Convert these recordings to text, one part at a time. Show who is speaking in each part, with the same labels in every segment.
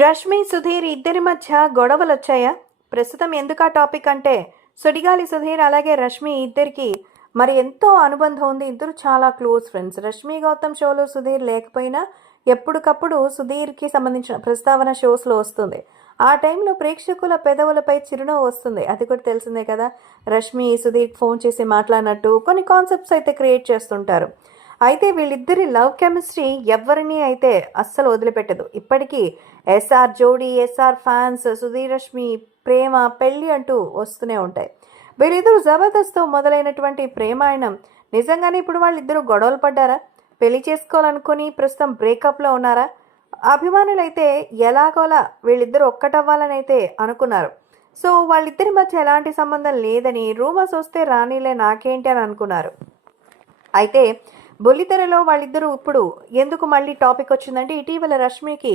Speaker 1: రష్మి సుధీర్ ఇద్దరి మధ్య గొడవలు వచ్చాయా ప్రస్తుతం ఎందుకు ఆ టాపిక్ అంటే సుడిగాలి సుధీర్ అలాగే రష్మి ఇద్దరికి మరి ఎంతో అనుబంధం ఉంది. ఇద్దరు చాలా క్లోజ్ ఫ్రెండ్స్. రష్మి గౌతమ్ షోలో సుధీర్ లేకపోయినా ఎప్పటికప్పుడు సుధీర్కి సంబంధించిన ప్రస్తావన షోస్లో వస్తుంది. ఆ టైంలో ప్రేక్షకుల పెదవులపై చిరునవ్వు వస్తుంది. అది కూడా తెలిసిందే కదా. రష్మి సుధీర్ ఫోన్ చేసి మాట్లాడినట్టు కొన్ని కాన్సెప్ట్స్ అయితే క్రియేట్ చేస్తుంటారు. అయితే వీళ్ళిద్దరి లవ్ కెమిస్ట్రీ ఎవరిని అయితే అస్సలు వదిలిపెట్టదు. ఇప్పటికీ ఎస్ఆర్ జోడీ ఎస్ఆర్ ఫ్యాన్స్ సుధీర్ రష్మి ప్రేమ పెళ్ళి అంటూ వస్తూనే ఉంటాయి. వీళ్ళిద్దరూ జబర్దస్త్తో మొదలైనటువంటి ప్రేమాయణం నిజంగానే ఇప్పుడు వాళ్ళిద్దరూ గొడవలు పడ్డారా? పెళ్ళి చేసుకోవాలనుకుని ప్రస్తుతం బ్రేకప్లో ఉన్నారా? అభిమానులైతే ఎలాగోలా వీళ్ళిద్దరూ ఒక్కటవ్వాలని అయితే అనుకున్నారు. సో వాళ్ళిద్దరి మధ్య ఎలాంటి సంబంధం లేదని రూమర్స్ వస్తే రానీలే నాకేంటి అని అనుకున్నారు. అయితే బుల్లితెరలో వాళ్ళిద్దరూ ఇప్పుడు ఎందుకు మళ్ళీ టాపిక్ వచ్చిందంటే ఇటీవల రష్మికి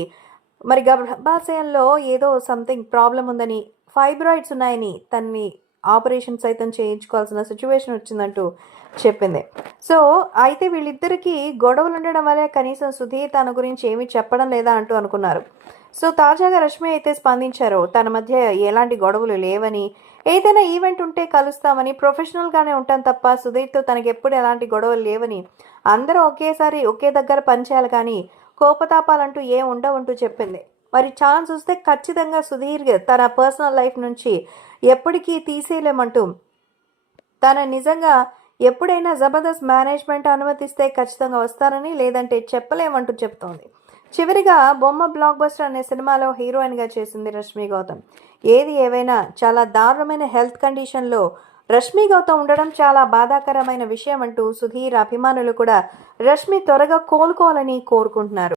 Speaker 1: మరి గర్భాశయంలో ఏదో సంథింగ్ ప్రాబ్లం ఉందని ఫైబ్రాయిడ్స్ ఉన్నాయని తన్ని ఆపరేషన్ సైతం చేయించుకోవాల్సిన సిచ్యువేషన్ వచ్చిందంటూ చెప్పింది. సో అయితే వీళ్ళిద్దరికీ గొడవలు ఉండడం వల్ల కనీసం సుధీర్ తన గురించి ఏమీ చెప్పడం లేదా అంటూ అనుకున్నారు. సో తాజాగా రష్మి అయితే స్పందించారు తన మధ్య ఎలాంటి గొడవలు లేవని ఏదైనా ఈవెంట్ ఉంటే కలుస్తామని ప్రొఫెషనల్గానే ఉంటాం తప్ప సుధీర్తో తనకి ఎప్పుడు ఎలాంటి గొడవలు లేవని అందరూ ఒకేసారి ఒకే దగ్గర పనిచేయాలి కానీ కోపతాపాలంటూ ఏ ఉండవంటూ చెప్పింది. మరి ఛాన్స్ వస్తే ఖచ్చితంగా సుధీర్ తన పర్సనల్ లైఫ్ నుంచి ఎప్పటికీ తీసేయలేమంటూ తన నిజంగా ఎప్పుడైనా జబర్దస్త్ మేనేజ్మెంట్ అనుమతిస్తే ఖచ్చితంగా వస్తారని లేదంటే చెప్పలేమంటూ చెప్తోంది. చివరిగా బొమ్మ బ్లాక్ బస్టర్ అనే సినిమాలో హీరోయిన్గా చేసింది రష్మి గౌతమ్. ఏది ఏవైనా చాలా దారుణమైన హెల్త్ కండిషన్లో రష్మి గౌతమ్ ఉండడం చాలా బాధాకరమైన విషయం అంటూ సుధీర్ అభిమానులు కూడా రష్మి త్వరగా కోలుకోవాలని కోరుకుంటున్నారు.